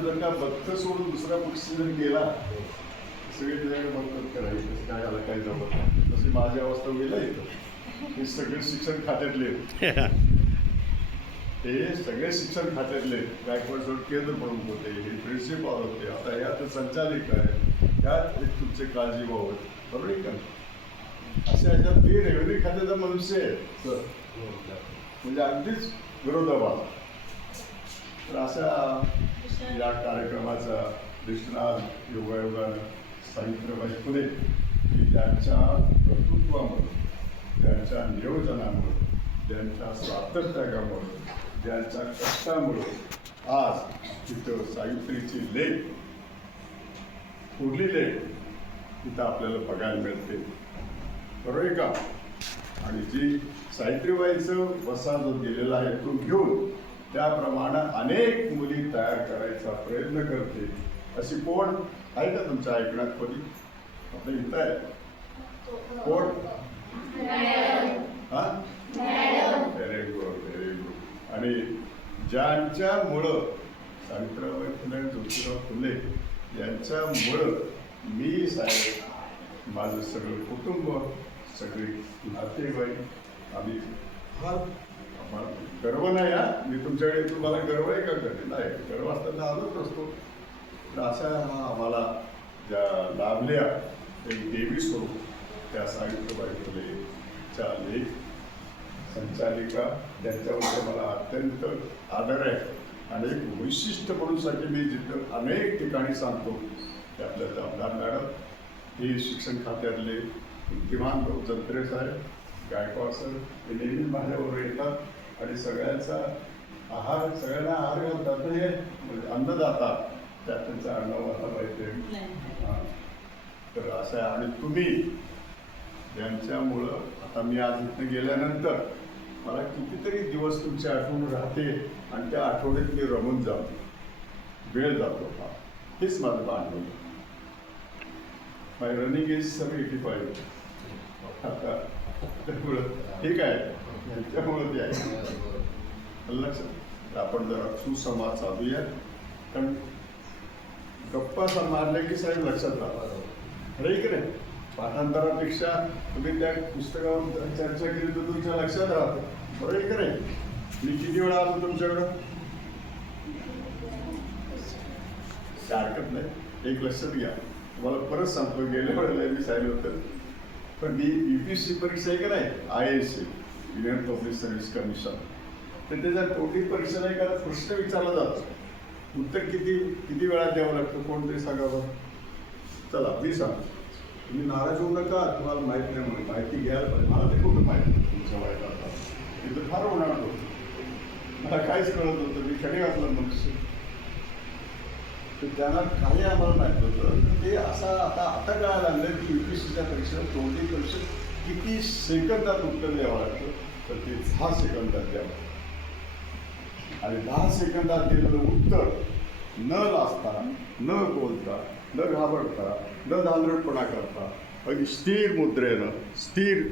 इथं जर का बघतं सोडून दुसरा पक्षी जर गेला सगळे त्याच्याकडे बघतात करायचं कसं काय आला काय जमत तशी माझी अवस्था गेला इथं हे सगळे शिक्षण खात्यातले हे सगळे शिक्षण खात्यातले गायकवाड जोड केंद्र प्रमुख होते हे प्रिन्सिपॉल होते आता यात संचालिक आहे यात तुमचे काळजीभाऊ आहेत बरोबर आहे का अशा ह्याच्यात मी रेव्हेन्यू खात्याचा मनुष्य आहे सर म्हणजे अगदीच विरोधाभास तर अशा या कार्यक्रमाचा दृष्टीनाथ योगायोगानं सावित्रीबाई फुले की त्यांच्या कर्तृत्वामुळे त्यांच्या नियोजनामुळे त्यांच्या स्वातंत्र्यामुळे त्यांच्या कष्टामुळे आज तिथं सावित्रीची लेख पुढली लेख तिथं आपल्याला बघायला मिळते बरोबर आहे का आणि जी सावित्रीबाईचं वसा जो दिलेला आहे तो घेऊन त्याप्रमाणे अनेक मुली तयार करायचा प्रयत्न करते अशी कोण आहे का तुमच्या ऐकण्यात कोणी आपलं इथं आहे कोण हा व्हेरी गुड आणि ज्यांच्यामुळं सावित्रीबाई फुले ज्योतिराव फुले यांच्यामुळं मी साहेब माझं सगळं कुटुंब सगळे नातेवाईक आम्ही फार आम्हाला गर्व नाही हा मी तुमच्याकडे तुम्हाला गर्व आहे का कधी नाही गर्व असताना आलोच नसतो तर अशा आम्हाला ज्या लाभल्या एक देवी स्वरूप त्या सावित्रीबाई फुलेच्या लेख संचालिका ज्यांच्यावर मला अत्यंत आदर आहे आणि एक वैशिष्ट्य म्हणूनसाठी मी जिथं अनेक ठिकाणी सांगतो की आपल्या आमदार मॅडम हे शिक्षण खात्यातले किमान जत्रे साहेब गायकवाड सर हे नेहमी माझ्याबरोबर येतात आणि सगळ्यांचा आहार सगळ्यांना आहार घालतात हे म्हणजे अन्नदाता त्यात त्यांचा अन्न वाला पाहिजे तर असं आहे आणि तुम्ही ज्यांच्यामुळं आता मी आज इथं गेल्यानंतर मला कितीतरी दिवस तुमची आठवण राहते आणि त्या आठवड्यात मी रमून जातो वेळ जातो हा हेच माझं भांडवल माय रनिंग इज 75 आता त्यामुळं ठीक आहे त्यामुळं ते आहे लक्षात आपण जरा सुसंवाद साधूया कारण गप्पा मारल्या की साहेब लक्षात राहतात अरे की नाही पाठांतरापेक्षा तुम्ही त्या पुस्तकावर चर्चा केली तर तुमच्या लक्षात राहतं बरोबर आहे की नाही मी किती वेळा आलो तुमच्याकडं हरकत नाही एक लक्षात घ्या तुम्हाला परत सांगतो गेल्या वेळेला मी सांगितलं होतं पण मी UPSC परीक्षा आहे का नाही IAS union public service commission तर त्याच्या तोंडी परीक्षा नाही का प्रश्न विचारला जातो उत्तर किती वेळा द्यावं लागतं कोणतरी सांगावं चला मी सांगतो तुम्ही नाराज होऊ नका तुम्हाला माहिती नाही म्हणून माहिती घ्यायला पाहिजे मला ते कुठं माहिती तुमच्या वयात आता तिथं फार होणार होतं मला काहीच कळत होतं मी खडी वाचलं मनुष्य तर त्यांना काही आम्हाला माहीत होतं तर ते असं आता कळायला लागलं की UPSCच्या परीक्षेत तोंडी परीक्षेत किती सेकंदात उत्तर द्यावं लागतं तर ते 10 सेकंदात द्यावं आणि 10 सेकंदात दिलेलं उत्तर न लाजता न बोलता न घाबरता न धांदरटपणा करता अगदी स्थिर मुद्रेनं स्थिर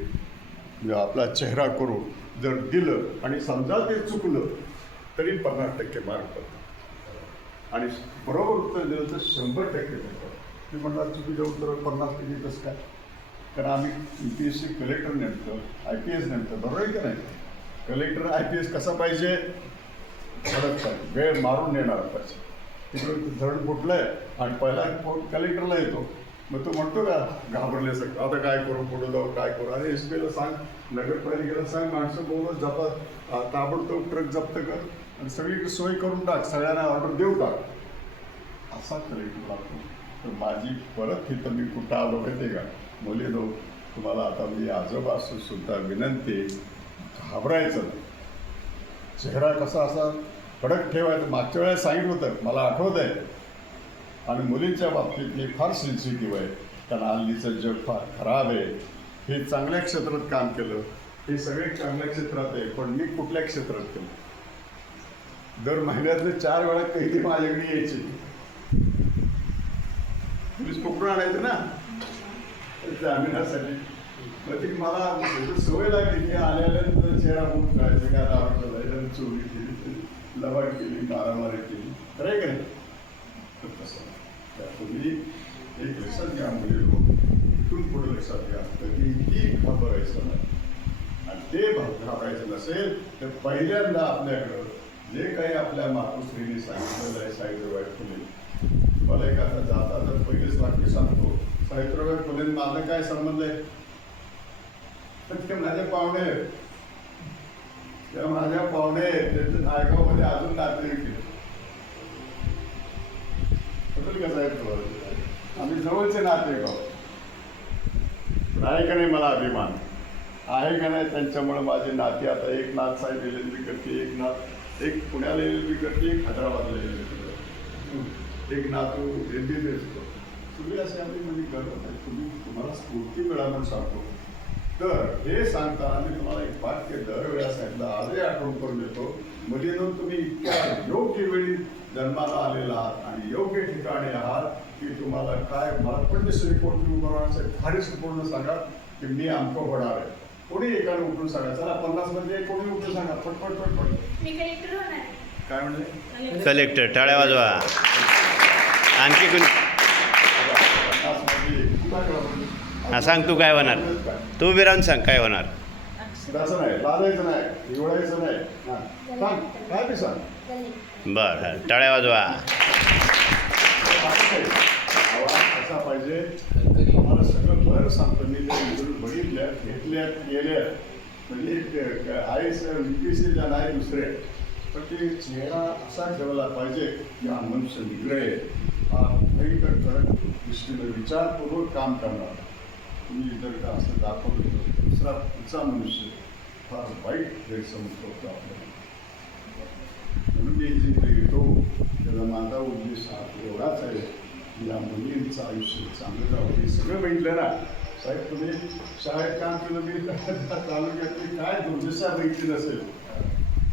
आपला चेहरा करून जर दिलं आणि समजा ते चुकलं तरी 50% मार्क पडतात आणि बरोबर उत्तर दिलं तर 100% पडतात मी म्हटलं चुकीचं उत्तर 50% कसं काय कारण आम्ही UPSC कलेक्टर नेमतो IPS नेमतो बरोबर आहे का नाही कलेक्टर IPS कसा पाहिजे धडक पाहिजे वेळ मारून नेणार पाहिजे तिकडे धड फुटलं आहे आणि पहिला कलेक्टरला येतो मग तो म्हणतो का घाबरले सगळं आता काय करू पुढे जाऊ काय करू अरे SPला सांग नगरपालिकेला सांग माणसं बोलत जपात ताबडतोब ट्रक जप्त कर आणि सगळीकडे सोय करून टाक सगळ्यांना ऑर्डर देऊ टाक असा कलेक्टर लागतो तर माझी परत इथं मी कुठं आलो माहिती का मुलीनो तुम्हाला आता मी आजोबा असून सुद्धा विनंती घाबरायचं नाही चेहरा कसा असा कडक ठेवायचं मागच्या वेळेला सांगितलं होतं मला आठवत आहे आणि मुलींच्या बाबतीत मी फार सेन्सिटिव्ह आहे कारण हल्लीचं जग फार खराब आहे हे चांगल्या क्षेत्रात काम केलं हे सगळे चांगल्या क्षेत्रात आहे पण मी कुठल्या क्षेत्रात केलं दर महिन्यातले 4 वेळा कैदी माझ्याकडे यायची पोलीस पकडून आणायचं ना जामिनासाठी मग ती मला सवय लागली की आल्याला चेहरा बघून कळायचं काय आवडलं चोरी केली लबाड केली मारामारी केली खरं आहे का नाही तसं तुम्ही एक लक्षात घ्या मुली लोक, इथून पुढे लक्षात घ्या कधीही घाबरायचं नाही. आणि ते घाबरायचं नसेल तर पहिल्यांदा आपल्याकडं जे काही आपल्या मातोश्रीने सांगितलेलं आहे सावित्रीबाई फुले, तुम्हाला एक आता जाता जर पहिलेच वाक्य सांगतो, सावित्रीबाई फुले माझा काय संबंध आहे? तर ते माझे पाहुणे आहेत, त्या माझ्या पाहुणे आहेत, त्यांचं नायगावमध्ये अजून नातेवाईक केलं का साहेब? आम्ही जवळचे नातेवाईक आहोत. आहे का नाही मला अभिमान आहे का नाही? त्यांच्यामुळे माझे नाते आता एक नाथ साहेब एल एल बी करते, एक नाथ एक पुण्याला एल एल बी करते, एक हैदराबादला एल एल बी करते, एक नातू दिल्लीत असतो. तुम्ही असे आम्ही म्हणजे करत नाही, तुम्हाला स्फूर्ती मिळा म्हणून सांगतो. तर हे सांगताना मी तुम्हाला एक वाक्य दरवेळा सांगितलं, आजही आठवण करून देतो. मुलींनो, तुम्ही इतक्या योग्य वेळी जन्माला आलेला आहात आणि योग्य ठिकाणी आहात की तुम्हाला काय मला पण रिपोर्ट उभारण्यासाठी भारीच पूर्ण सांगा की मी आमको होणार आहे. कोणी एकाने उठून सांगा, चला 50 मध्ये कोणी उठून सांगा, पटपट पटपट. मी कलेक्टर होणार. काय म्हणले? कलेक्टर, टाळ्या वाजवा. आणखी कोण? 50 मध्ये हा, सांग तू काय होणार? तू उभी राहून सांग काय होणार. तसं नाही, लाजायचं नाही, निवडायचं नाही. हां सांग, काय ते सांग. बरं, टाळ्या वाजवा. आवाज कसा पाहिजे मला सगळं बरं सांगतो. मी ते बघितल्या, घेतल्या, गेल्या, म्हणजे आहेच UPSCच्या नाही दुसरे, पण ते चेहरा असा ठेवला पाहिजे की हा मनुष्य निग्रह आहे, हा भयंकर कडक दृष्टीने विचारपूर्वक काम करणार. तुम्ही जर का असं दाखवलं दुसरा पुढचा मनुष्य फार वाईट गैरसमज होतो आपल्याला. म्हणून मी जिथे येतो त्याला माझा उद्देश हा एवढाच आहे की या मुलींचं आयुष्य चांगलं जावं. हे सगळं बघितलं ना साहेब, तुम्ही शाळेत काम केलं, मी तालुक्यातली काय दुर्दशा बघितली नसेल,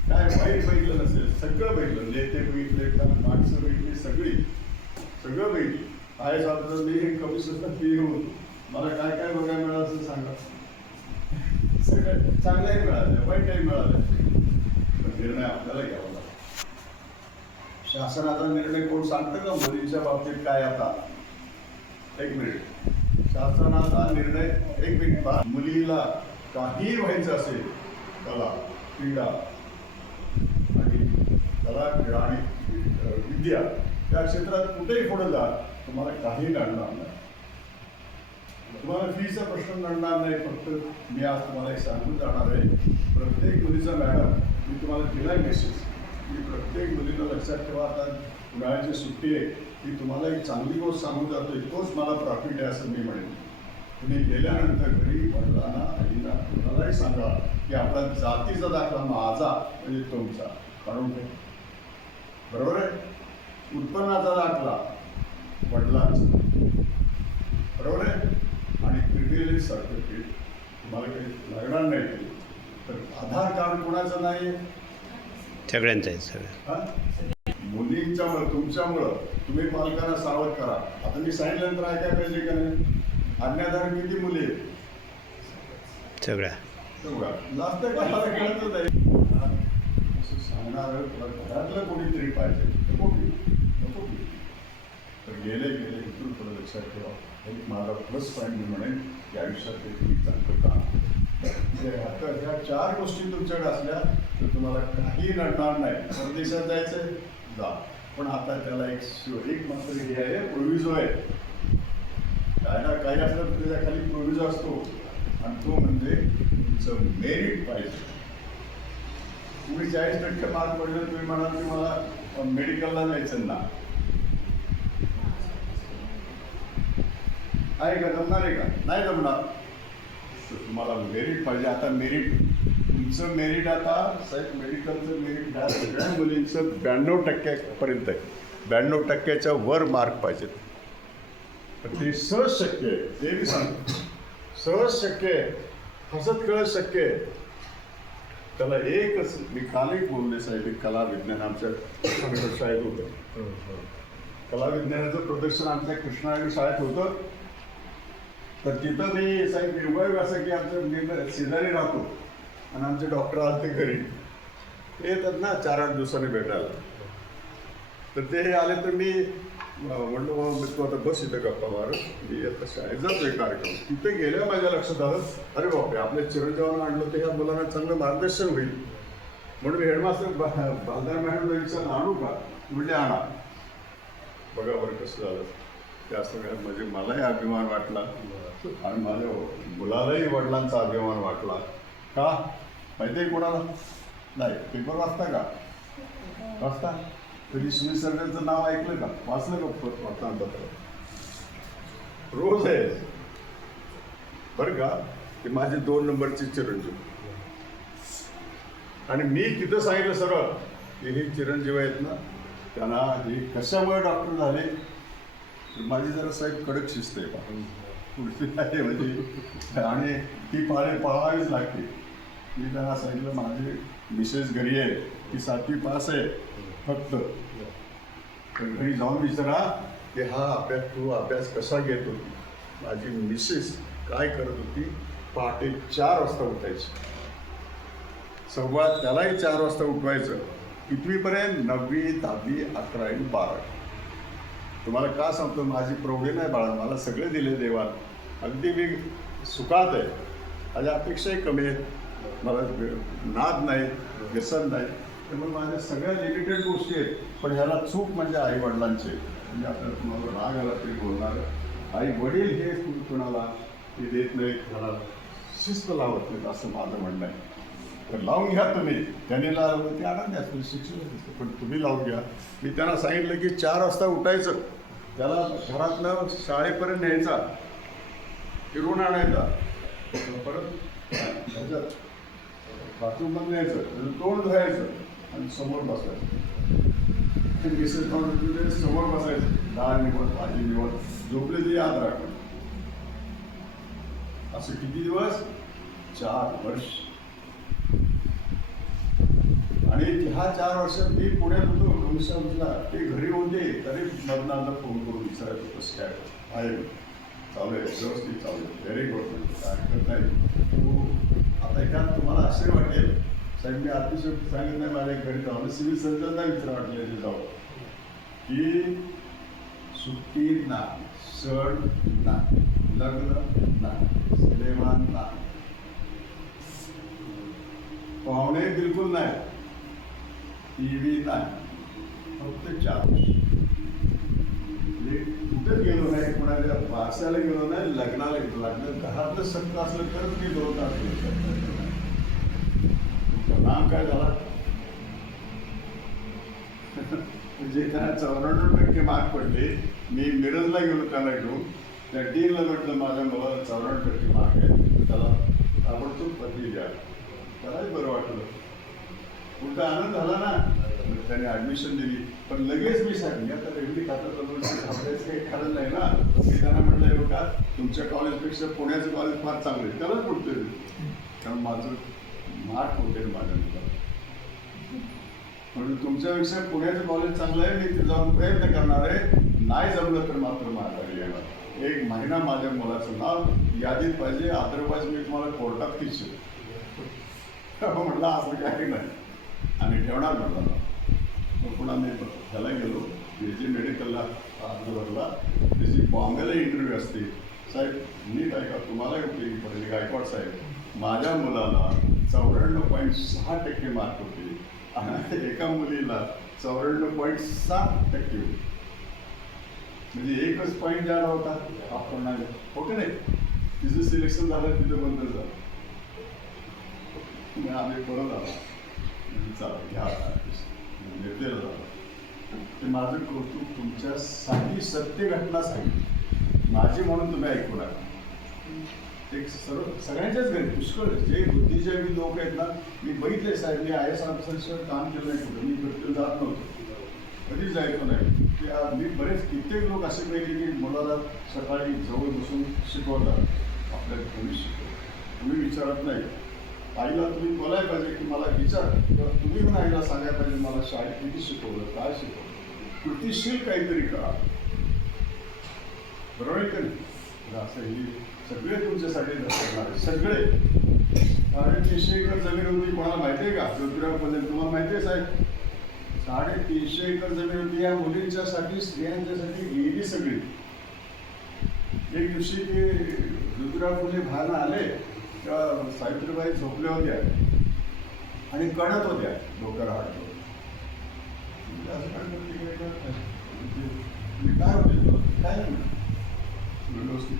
काय वाईट बघितलं नसेल, सगळं बघितलं. नेते बघितले, माणसं बघितली, सगळं बघितलं. आहे साधं मी हे कमी सुद्धा फी होऊन मला काय काय बघायला मिळालं असं सांगा. सगळं चांगलंही मिळालं, वाईटही मिळालं, पण निर्णय आपल्याला घ्यावा लागतो. शासनाचा निर्णय कोण सांगतं का मुलींच्या बाबतीत काय? आता एक मिनिट, शासनाचा निर्णय एक मिनिट. मुलीला काही व्हायचं असेल, कला क्रीडा आणि विद्या त्या क्षेत्रात कुठेही पुढे जा, तुम्हाला काही घडणार नाही. तुम्हाला फीचा प्रश्न घडणार नाही. फक्त मी आज तुम्हाला एक सांगून जाणार आहे, प्रत्येक मुलीचा मॅडम मी तुम्हाला दिला मेसेज की प्रत्येक मुलीला लक्षात ठेवा, आता उन्हाळ्याची सुट्टी आहे, ती तुम्हाला एक चांगली गोष्ट सांगून जातोय, तोच मला प्रॉफिट आहे असं मी म्हणेन. तुम्ही गेल्यानंतर घरी वडिलांना आईला कुणालाही सांगा की आपला जातीचा दाखला माझा म्हणजे तुमचा काढून घ्या. बरोबर आहे? उत्पन्नाचा दाखला वडिलांचा, बरोबर आहे? आणि क्रिमिनल सर्टिफिकेट तुम्हाला काही लागणार नाही. तर आधार कार्ड कोणाचं नाही? सगळ्यांचं आहे सगळं. मुलींच्यामुळं तुमच्यामुळं तुम्ही पालकांना सावध करा. आता मी सांगितल्यानंतर ऐकायला पाहिजे का नाही? आज्ञाधारक किती मुली आहेत? सगळ्या. जास्त मला कळतच आहे. असं सांगणार घरातलं कोणीतरी पाहिजे. नको. तर गेले इथून थोडं लक्षात ठेवा. एक माझा प्लस पॉईंट मी म्हणेन की आयुष्यात तुम्ही चांगलं काम. आता ह्या 4 गोष्टी तुमच्याकडे असल्या तर तुम्हाला काही नडणार नाही. परदेशात जायचं जा, पण आता त्याला एक मात्र हे आहे, प्रोव्हिजो आहे. काय ना काही असलं तर त्याच्या खाली प्रोव्हिजो असतो, आणि तो म्हणजे तुमचं मेरिट पाहिजे. तुम्ही 40% मार्क पडले, तुम्ही म्हणाल की मला मेडिकलला जायचं ना, आहे का? जमणार आहे का? नाही जमणार. तर तुम्हाला मेरिट पाहिजे. आता मेरिट तुमचं मेरिट आता साहेब मेडिकलचं मेरिट ह्या सगळ्या मुलींचं 92% आहे. 92% वर मार्क पाहिजेत. तर ते सहज शक्य आहे. ते मी सांगतो, सहज शक्य आहे, हसत कळत शक्य आहे. त्याला एकच मी कालही बोलले साहेब, एक कला विज्ञान आमच्या शाळेत होतं. कला विज्ञानाचं प्रदर्शन आमच्या कृष्णानगर शाळेत होतं. तर तिथं मी साहेब योगायोग असं की आमच्या शेजारी राहतो आणि आमचे डॉक्टर आले ते घरी येतात ना 4-8 दिवसांनी भेटायला. तर ते आले तर मी म्हटलं मी तू आता बस इथं गप्पा मार, मी आता शाळेत जातोय कार्यक्रम. तिथे गेल्या माझ्या लक्षात आलं, अरे बापरे आपल्या चिरंजीवांना आणलं तर ह्या मुलांना चांगलं मार्गदर्शन होईल. म्हणून मी हेडमास्टर बालदार मॅडमला विचारलं आणू का, म्हणजे आणा. बघा बरं कसं झालं. त्या सगळ्यात म्हणजे मलाही अभिमान वाटला आणि माझ्या मुलालाही वडिलांचा अभिमान वाटला. का माहिती आहे कोणाला? नाही, पेपर वाचता का? वाचता? कधी सुनील सरकारचं नाव ऐकलं का? वाचलं का वर्तमानपत्र? रोज आहे बरं का. ते माझे 2 नंबरचे चिरंजीव. आणि मी तिथं सांगितलं सरळ की हे चिरंजीव आहेत ना, त्यांना हे कशामुळे डॉक्टर झाले. माझी जरा साहेब कडक शिस्त आहे का पुढची आहे म्हणजे, आणि ती पाळावीच लागते. मी त्यांना सांगितलं माझी मिसेस घरी आहे, ती 7वी पास आहे फक्त. तर घरी जाऊन विचारा की हा अभ्यास कसा घेत होती. माझी मिसेस काय करत होती, पहाटे 4 वाजता उठायची. त्यालाही 4 वाजता उठवायचं. कितवीपर्यंत? 9वी, 10वी, 11वी, 12वी. तुम्हाला का सांगतो, माझी प्रौढी नाही बाळा, मला सगळे दिले देवान. अगदी मी सुखात आहे. माझ्या अपेक्षाही कमी आहेत. मला नाद नाही, व्यसन नाही. त्यामुळे माझ्या सगळ्या लिमिटेड गोष्टी आहेत. पण ह्याला चूक म्हणजे आई वडिलांचे. म्हणजे आपल्याला तुम्हाला राग आला तरी बोलणार. आई वडील हे कुणाला ते देत नाहीत, त्याला शिस्त लावत नाहीत असं माझं म्हणणं आहे. तर लावून घ्या तुम्ही. त्यांनी लावलं ते आनंद असतो, शिक्षण. पण तुम्ही लावून घ्या. मी त्यांना सांगितलं की 4 वाजता उठायचं, त्याला घरातनं शाळेपर्यंत न्यायचा, फिरून आणायचा, परत ह्याच्यात बाथरूममध्ये न्यायचं, तोंड धुवायचं आणि समोर बसायचं. ते मिसेस समोर बसायचं. डाळ निवड, भाजी निवड, झोपले ते याद राखणं. असं किती दिवस? 4 वर्ष. आणि ह्या 4 वर्षात मी पुण्यात होतो कमिशनला. ते घरी होते तरी मधनाला फोन करून विचारायचं कसं काय आहे, चालू आहे, व्यवस्थित चालू आहे, व्हेरी गुड. काय करत नाही आता ह्यात तुम्हाला असे वाटेल साहेब, मी अतिशय सांगितलं नाही माझ्या घरी जाऊन सिव्हिल सर्जनला विचार वाटले जाऊ की सुट्टी ना, सण ना, लग्न ना, सिनेमा ना, पाहुणे बिलकुल नाही, TV नाही, फक्त 4 म्हणजे कुठंच गेलो नाही, कोणाच्या वारसाला गेलो नाही, लग्नाला गेलो. लग्न घरातलं सत्ता असलं तरच मी 2 तास गेलो शकतो. नाम काय झाला म्हणजे त्यांना 94% मार्क पडले. मी मिरजला गेलो त्यांना घेऊन. त्या डीनला म्हटलं माझ्या मुलाला 94% मार्क आहे, त्याला ताबडतोब पदवी द्या. त्यालाही बरं वाटलं, उलटा आनंद झाला ना. त्याने ॲडमिशन दिली. पण लगेच मी सांगितलं आता रेवडी खातं घाबरायचं काही कारण नाही ना. मी त्यांना म्हटलं एवढं का तुमच्या कॉलेजपेक्षा पुण्याचं कॉलेज फार चांगलं आहे, त्यालाच बोलतोय कारण माझं मार्क होते माझ्या मुलाला. म्हणून तुमच्यापेक्षा पुण्याचं कॉलेज चांगलं आहे, मी तिथे जाऊन प्रयत्न करणार आहे. नाही जमलं तर मात्र माघारी येणार. 1 महिना माझ्या मुलाचं नाव यादीत पाहिजे, अदरवाईज मी तुम्हाला कोर्टात खिचेन. म्हटलं असं काही नाही आणि ठेवणार म्हटलं. मग पुन्हा मी ह्याला गेलो, BG मेडिकलला अर्ज भरला. त्याची बॉम्बेला इंटरव्ह्यू असते. साहेब नीट ऐका, तुम्हालाही उपयोगी पडले. गायकवाड साहेब, माझ्या मुलाला 94.6% मार्क होते आणि एका मुलीला 94.7% होते. म्हणजे एकच पॉईंट द्यायला होता आपण नाही, हो की नाही. तिचं सिलेक्शन झालं, तिथं बंद झालं. आम्ही परत आला, चालू घ्या निर्देश झाला. ते माझं कौतुक तुमच्यासाठी सत्य घटना सांगितली माझी, म्हणून तुम्ही ऐकू नका. एक सगळ्यांच्याच घरी पुष्कळ जे बुद्धिजीवी लोक आहेत ना, मी बघितले साहेब. मी IAS ऑफिसरशिवाय काम केलं नाही कुठं. मी तिथे जात नव्हतो, कधीच जायचो नाही. मी बरेच कित्येक लोक असे पाहिजे की मुलाला सकाळी जवळ बसून शिकवतात आपल्या भविष्य. तुम्ही विचारत नाही. आईला तुम्ही बोलायला पाहिजे की मला विचार, किंवा तुम्ही पण आईला सांगायला पाहिजे मला शाळेत किती शिकवलं, काय शिकवलं. कृतीशील काहीतरी करा, बरोबर आहे का नाही. असं ही सगळे तुमच्यासाठी करणार आहे, सगळे. 300 एकर जमीन होती, कोणाला माहिती आहे का? ज्योतिराव पटेल तुम्हाला माहिती आहे साहेब. 350 एकर जमीन होती. या मुलींच्यासाठी स्त्रियांच्यासाठी गेली सगळी. एक दिवशी ते ज्योतिराव फुले बाहेर आले तेव्हा सावित्रीबाई झोपल्या होत्या आणि कणत होत्या डोक्यावर हात ठेवून. असं काय करते काय करत नाही. काय होते काय नाही व्यवस्थित.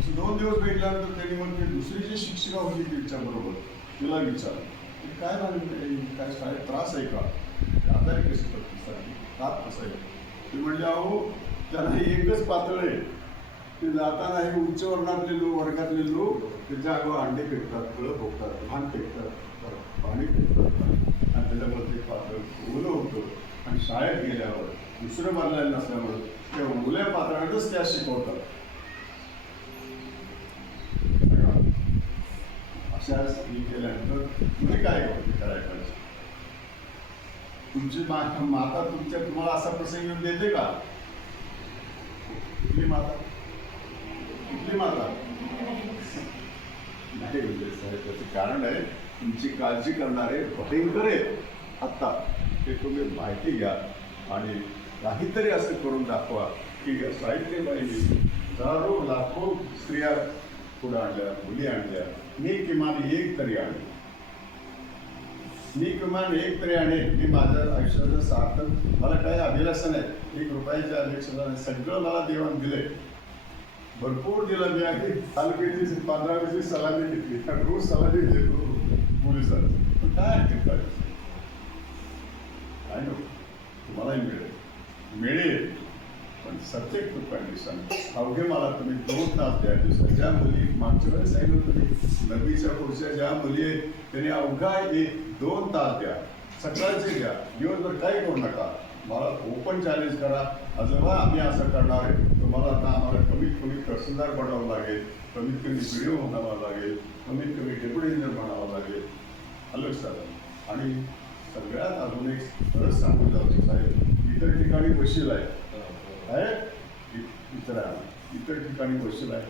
असं 2 दिवस भेटल्यानंतर त्यांनी मग ती दुसरी जी शिक्षिका होती तिच्याबरोबर तिला विचारलं काय झालं काय शाळेत त्रास आहे का आजारी कशी प्रतिष्ठाची रात कसं आहे. ती म्हणली अहो त्यांना एकच पातळ आहे ते जाताना हे उच्च वर्णातले लोक वर्गातले लोक त्याच्या अगोदर अंडे फेकतात फळं भोगतात लहान फेकतात पाणी फेकतात आणि त्याच्यामुळे ते पातळ ओलं होतं आणि शाळेत गेल्यावर दुसरं बांधलेलं नसल्यामुळं त्या ओल्या पातळातच त्या शिकवतात. अशा मी केल्यानंतर तुम्ही काय करायला पाहिजे. तुमची माता तुम्हाला असा प्रसंग येऊन देते का. कुठली माता कुठली माता नाही म्हणजे साहेब त्याचं कारण आहे तुमची काळजी करणारे भयंकर आहेत आत्ता. ते तुम्ही माहिती घ्या आणि काहीतरी असं करून दाखवा की साहित्यबाईंनी हजारो लाखो स्त्रिया पुढे आणल्या मुली आणल्या. मी किमान एक तरी आणेन. मी किमान एक तरी आणेन. मी माझ्या आयुष्याचं सार्थक मला काही अभिलाषा नाही. 1 रुपयाच्या अपेक्षा नाही. सगळं मला देवान दिले भरपूर दिलं. मी अगदी तालुक्याची 15-20 सलामी घेतली रोज सलामी घेतो पोलिसांचं. पण काय हरकत काय नको तुम्हालाही मिळेल पण सत्य खूप कंडिशन. अवघे मला तुम्ही 2 तास द्या दिवसात. ज्या मुली मागच्या वेळेस सांगितलं तुम्ही नदीच्या पुढच्या ज्या मुली आहेत त्यांनी अवघा 1-2 तास द्या. सकाळचे द्या दिवसभर काही करू नका. मला ओपन चॅलेंज करा. आजोबा आम्ही असं करणार आहे तुम्हाला आता आम्हाला कमीत कमी तहसीलदार बनावं लागेल कमीत कमी व्हिडिओ बनावं लागेल कमीत कमी डेप्युटी इंजिनियर बनावं लागेल. आलं सर. आणि सगळ्यात अजून एक खरंच सांगू जातो साहेब इतर ठिकाणी बशील आहे इतर ठिकाणी बसलेला आहे.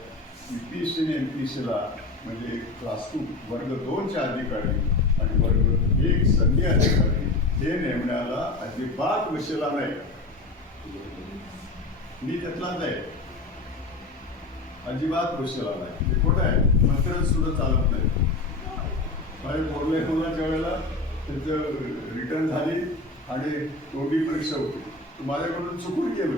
UPSC आणि MPSCला म्हणजे क्लास 2 वर्ग 2चे अधिकारी आणि वर्ग 1 संधी अधिकारी हे नेमण्याला अजिबात बसलेला नाही. मी त्यातलाच आहे. अजिबात बसलेला नाही. ते खोटं आहे. मंत्र सुद्धा चालत नाही. माझ्या बोलले मुलाच्या वेळेला त्याचं रिटर्न झाली आणि तोंडी परीक्षा होती. माझ्याकडून चुकून गेलो.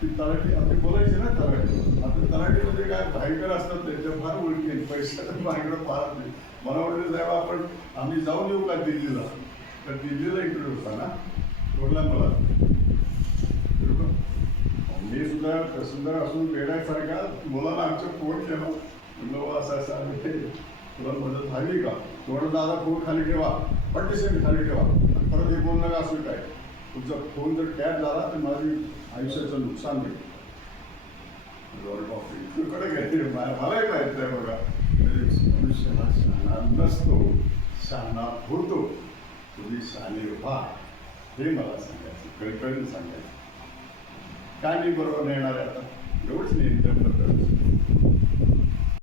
ती तलाठी आपली बोलायची ना तलाठी. आता तलाठीमध्ये काय भाईकर असतात त्यांच्या फार ओळखी पैशाचं माझ्याकडे पाहत नाही. मला वाटलं साहेब आम्ही जाऊन येऊ का दिल्लीला. तर दिल्लीला इंटरव्ह्यू होता ना बोलला मला मी सुद्धा तहसीलदार असून वेड्यासारखा मुलाला आमच्या फोन केला म्हणलं असं असं आम्ही तुला मदत हवी का. तुम्हाला दादा फोन खाली ठेवा 50 सेकंड खाली ठेवा परत हे बोल नका असं काय. तुमचा फोन जर टॅप झाला तर माझी आयुष्याचं नुकसान होईल. कडे घ्यायचे मलाही माहिती आहे बघा मनुष्य हा शहाणा नसतो शहाणा होतो. तुम्ही शहाणे व्हा हे मला सांगायचं कळकळीनं सांगायचं. काय मी बरोबर नेणार आहे आता एवढंच नाही.